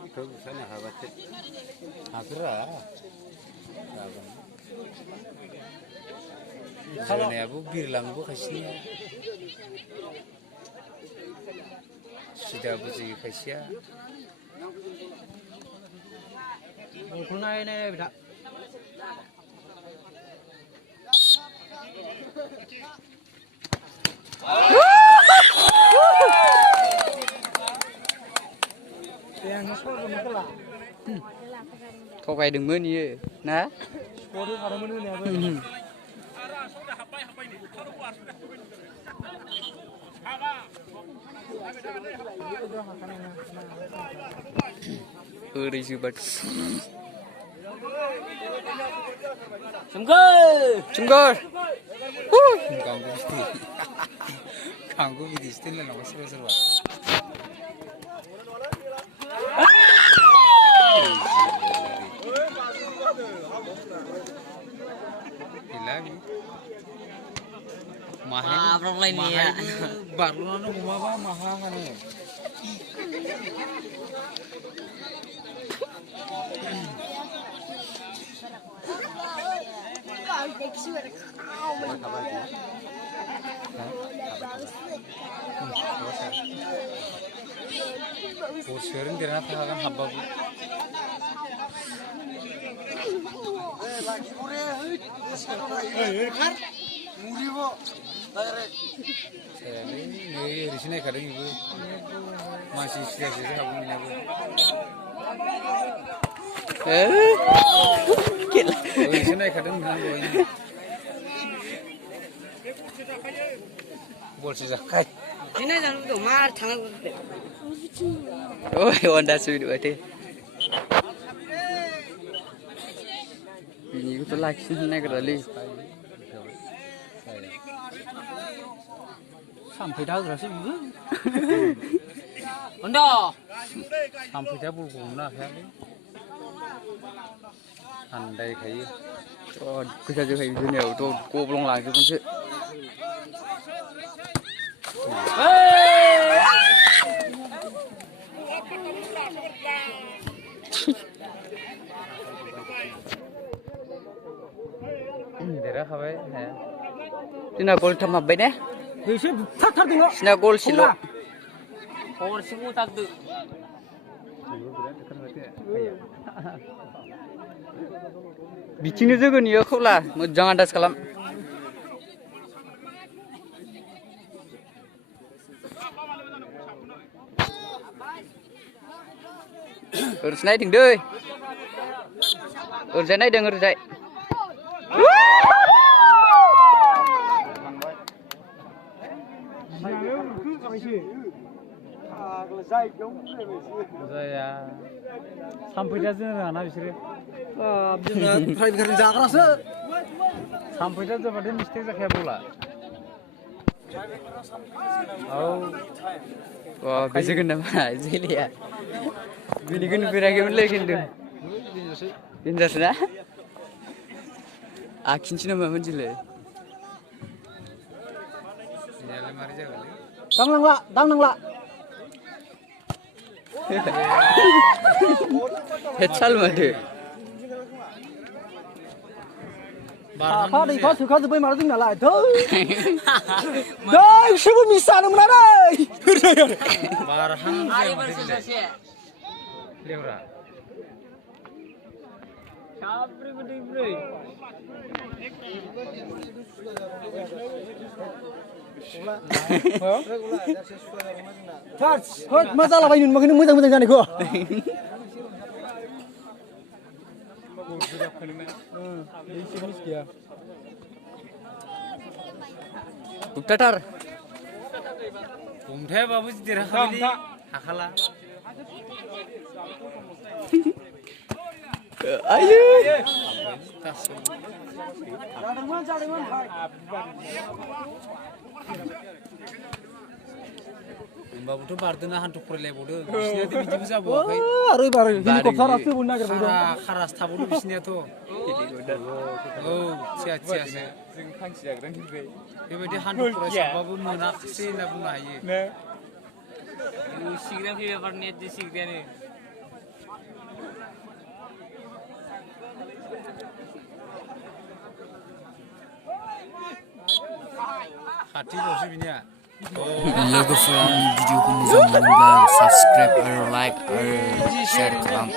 Itu sana khawatir. Akhirnya. Kalau ni aku bilang bu kasihnya. Sudah buji kasihnya. Kunai ni bedak. Kau kaya deng meni ye, na? Uri subat. Sungguh. Kanggu bidi stil lah, nama seru-seru. Lagi. Mahal. Problem ni ya. Baru nana gumaba mahal kan ni. Kursirin kira apa kan haba bu. Ini di sini kadang ibu masih sia-sia kamu ini bu. Di sini kadang nggak ini. Bol sisa kai. Ini jangan tu mar tangan. Oh, Honda Civic itu. Ini tu lagi sini kerali. Sampai dah terasa ibu. Honda. Sampai dah bulgum lah ya. Andai kai. Oh, kita juga itu ni, tu kau belum lagi pun sih. Dera khabai. Sina gol thama bay ne? Bisa tak tengok. Sina gol silo. Or semua tak tu. Bikin itu kan ya kau lah, jangan das kalam. Urus naik ting deh. Urus naik dengar saya. Saya sampai dah sana na bisri. Jangan private kerja keras. Sampai dah jadi mistake saya bola. Oh, wah bisa kena mana? Jadi ya. Bini kan beragam lagi tu. Pindah sana. Akin cina mana jile. Jalan mari jalan. Dang nang la. Hecal made. Apa ni kau suka tu pergi malam ni lah. Dah, siapa misal mana dah? Barahan saya. Lewra. Capri beri. Charge, hot masalah apa ini? Makin mudah jangan ikut. Uktatar. Kumthai babu dera khabili akhala. Ayo. जादोंमोन भाई होमबाबोथ' बारदोना हान्थु फरायलायबावदो बिसिनियाथ' बिदिबो जाबावाखै आरो बार helicopter आसो बुंनो नागिरबावदों खारासो थाबावदो बिसिनियाथ' औ थिया थियासो जों फांसि जाग्रानिफ्राय बेबायदि हान्थु फरायसाबाबो मोनाखिसै होनना बुंनो हायो सिग्रा फैबा बार नेट दि सिग्रायानो खाथिल'सो बिनिया लोगोफोरा आंनि भिडिअखौ मोजां मोनोब्ला साबस्क्राइब आरो लाइक आरो शेयार खालाम